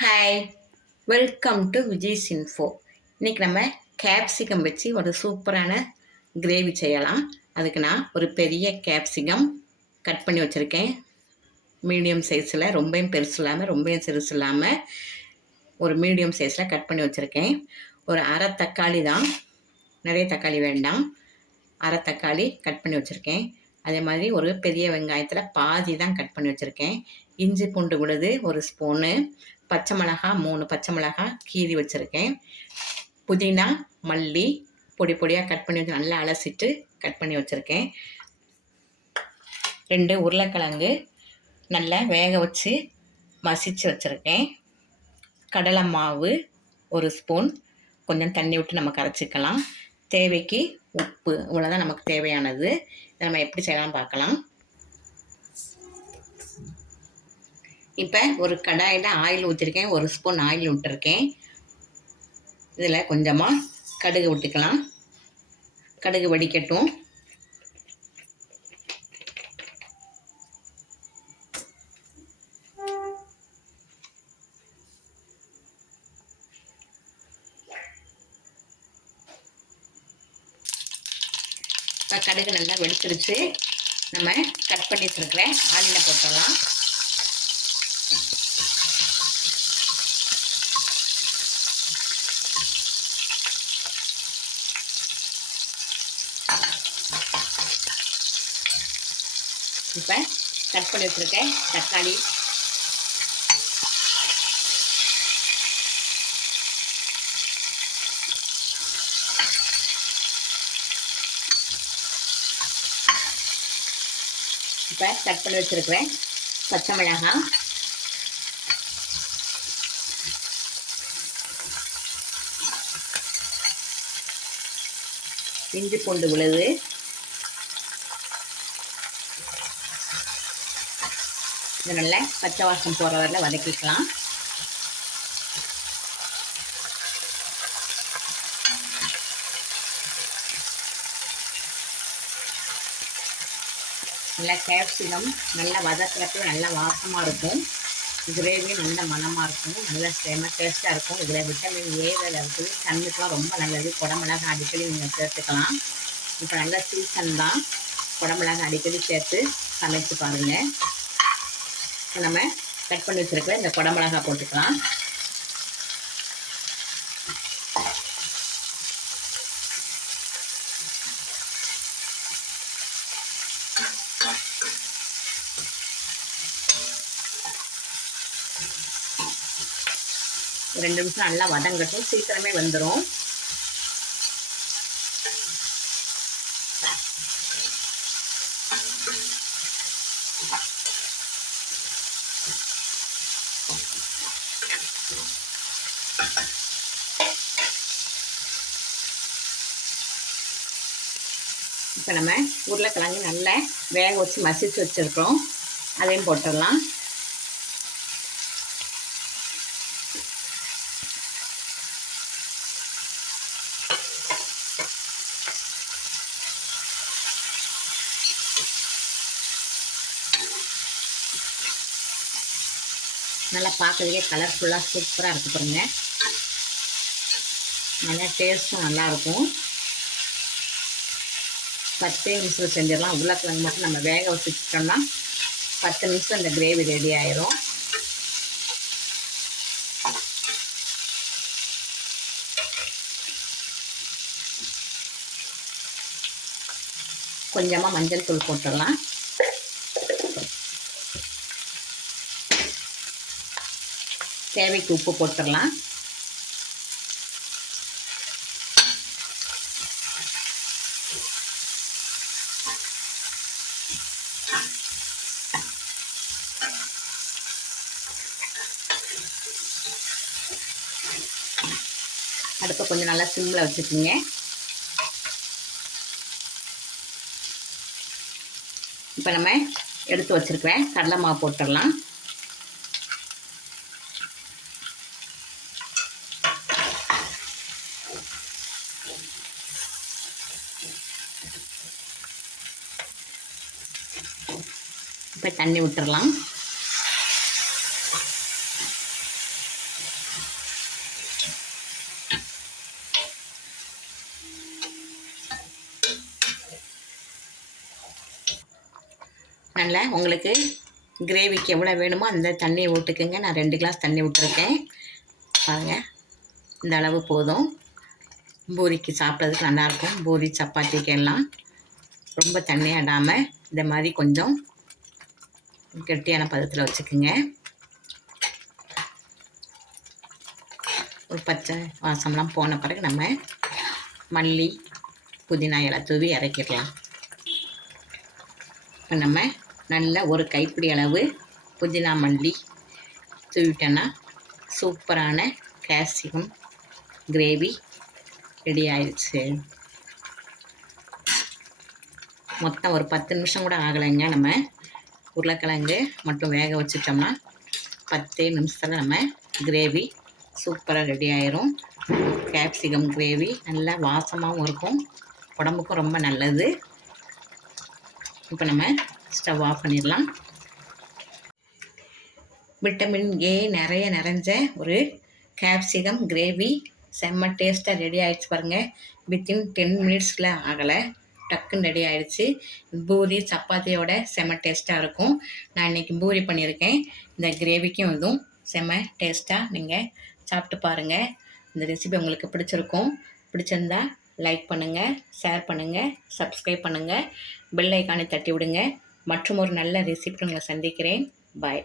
Hi, welcome to Vijay's info. இன்றைக்கி நம்ம capsicum வச்சு ஒரு சூப்பரான கிரேவி செய்யலாம். அதுக்கு நான் ஒரு பெரிய கேப்சிகம் கட் பண்ணி வச்சுருக்கேன். மீடியம் சைஸில், ரொம்பவும் பெருசு இல்லாமல் ரொம்பவும் சிறுசு இல்லாமல் ஒரு மீடியம் சைஸில் கட் பண்ணி வச்சுருக்கேன். ஒரு அரை தக்காளி தான், நிறைய தக்காளி வேண்டாம். அரை தக்காளி கட் பண்ணி வச்சுருக்கேன். அதே மாதிரி ஒரு பெரிய வெங்காயத்தில் பாதி தான் கட் பண்ணி வச்சுருக்கேன். இஞ்சி பூண்டு விழுது ஒரு ஸ்பூனு, பச்சை மிளகா 3 பச்சை மிளகா கீறி வச்சுருக்கேன். புதினா மல்லி பொடி பொடியாக கட் பண்ணி வச்சு நல்லா அலசிட்டு கட் பண்ணி வச்சுருக்கேன். 2 உருளைக்கிழங்கு நல்லா வேக வச்சு மசிச்சு வச்சுருக்கேன். கடலை மாவு ஒரு ஸ்பூன், கொஞ்சம் தண்ணி விட்டு நம்ம கரைச்சிக்கலாம். தேவைக்கு உப்பு, இவ்வளோதான் நமக்கு தேவையானது. இதை நம்ம எப்படி செய்யலாம் பார்க்கலாம். இப்போ ஒரு கடாயில் ஆயில் ஊற்றிருக்கேன். ஒரு ஸ்பூன் ஆயில் விட்டுருக்கேன். இதில் கொஞ்சமாக கடுகு விட்டுக்கலாம். கடுகு வடிக்கட்டும். இப்போ கடுகு நல்லா வெடிச்சிருச்சு. நம்ம கட் பண்ணி வச்சுருக்கிற ஆனியனை போட்டுடலாம். இப்போ கட் பண்ணி வச்சுருக்கேன் தக்காளி, இப்போ கட் பண்ணி வச்சுருக்கிறேன் பச்சை மிளகாய், இஞ்சி பூண்டு விழுது, இது நல்லா பச்சை வாசம் போகிற வரல வதக்கிக்கலாம். நல்லா கேப்சிகம் நல்லா வதக்கிறப்ப நல்லா வாசமாக இருக்கும். கிரேவி நல்ல மணமாக இருக்கும். நல்லா டேஸ்ட்டாக இருக்கும். இதில் விட்டமின் ஏ வேலை இருக்குது. கண்ணுக்கெலாம் ரொம்ப நல்லது. குடமிளகாய் அடிக்கடி நீங்கள் சேர்த்துக்கலாம். இப்போ நல்ல சீசன் தான். குடமிளகாய் அடிக்கடி சேர்த்து சமைச்சு பாருங்கள். நம்ம கட் பண்ணி வச்சுருக்கிற இந்த குடமிளகாய் போட்டுக்கலாம். ஒரு 2 நிமிஷம் நல்லா வதங்கட்டும். சீக்கிரமே வந்துடும். இப்போ நம்ம உருளைக்கிழங்கு நல்லா வேக வச்சு மசிச்சு வச்சுருக்கோம். அதையும் போட்டுடலாம். நல்லா பார்க்கறதுக்கே கலர்ஃபுல்லாக சூப்பராக இருக்குது பாருங்க. நல்லா டேஸ்ட்டும் நல்லாயிருக்கும். 10 நிமிஷம் செஞ்சிடலாம். உருளைக்கிழங்கு மட்டும் நம்ம வேக வச்சுட்டோம்னா 10 நிமிஷம் இந்த கிரேவி ரெடி ஆயிரும். கொஞ்சமாக மஞ்சள் தூள் போட்டுடலாம். தேவைக்கு உப்பு போட்டுடலாம். அடுப்பை கொஞ்சம் நல்லா சிம்மில் வச்சுக்கோங்க. இப்போ நம்ம எடுத்து வச்சுருக்கிறேன் கடலை மாவு போட்டுடலாம். இப்போ தண்ணி விட்டுடலாம். நல்லா உங்களுக்கு கிரேவிக்கு எவ்வளோ வேணுமோ அந்த தண்ணியை ஊற்றுக்குங்க. நான் 2 கிளாஸ் தண்ணி விட்டுருக்கேன். பாருங்கள், இந்த அளவு போதும். பூரிக்கு சாப்பிட்றதுக்கு நல்லாயிருக்கும். பூரி சப்பாத்திக்கு எல்லாம் ரொம்ப தண்ணி ஆடாமல் இந்த மாதிரி கொஞ்சம் கெட்டியான பதத்தில் வச்சுக்குங்க. ஒரு பச்சை வாசம்லாம் போன பிறகு நம்ம மல்லி புதினா இலை தூவி இறக்கிடலாம். இப்போ நம்ம நல்ல ஒரு கைப்பிடி அளவு புதினா மல்லி தூவிட்டோன்னா சூப்பரான கேப்சிகம் கிரேவி ரெடி ஆயிடுச்சு. மொத்தம் ஒரு 10 நிமிஷம் கூட ஆகலைங்க. நம்ம உருளைக்கிழங்கு மட்டும் வேக வச்சுட்டோம்னா 10 நிமிஷத்தில் நம்ம கிரேவி சூப்பராக ரெடி ஆயிரும். கேப்சிகம் கிரேவி நல்லா வாசமாகவும் இருக்கும், உடம்புக்கும் ரொம்ப நல்லது. இப்போ நம்ம ஸ்டவ் ஆஃப் பண்ணிடலாம். விட்டமின் ஏ நிறைஞ்ச ஒரு கேப்சிகம் கிரேவி செம்ம டேஸ்ட்டாக ரெடி ஆகிடுச்சு பாருங்கள். வித்தின் 10 மினிட்ஸில் ஆகலை, டக்குன்னு ரெடி ஆகிடுச்சு. பூரி சப்பாத்தியோட செம்ம டேஸ்ட்டாக இருக்கும். நான் இன்றைக்கி பூரி பண்ணியிருக்கேன். இந்த கிரேவிக்கும் இதுவும் செம்ம டேஸ்ட்டாக நீங்கள் சாப்பிட்டு பாருங்கள். இந்த ரெசிபி உங்களுக்கு பிடிச்சிருக்கும். பிடிச்சிருந்தா லைக் பண்ணுங்கள், ஷேர் பண்ணுங்கள், சப்ஸ்கிரைப் பண்ணுங்கள், பெல் ஐக்கானை தட்டி விடுங்க. மற்றும் ஒரு நல்ல ரெசிபி உங்களை சந்திக்கிறேன். பாய்.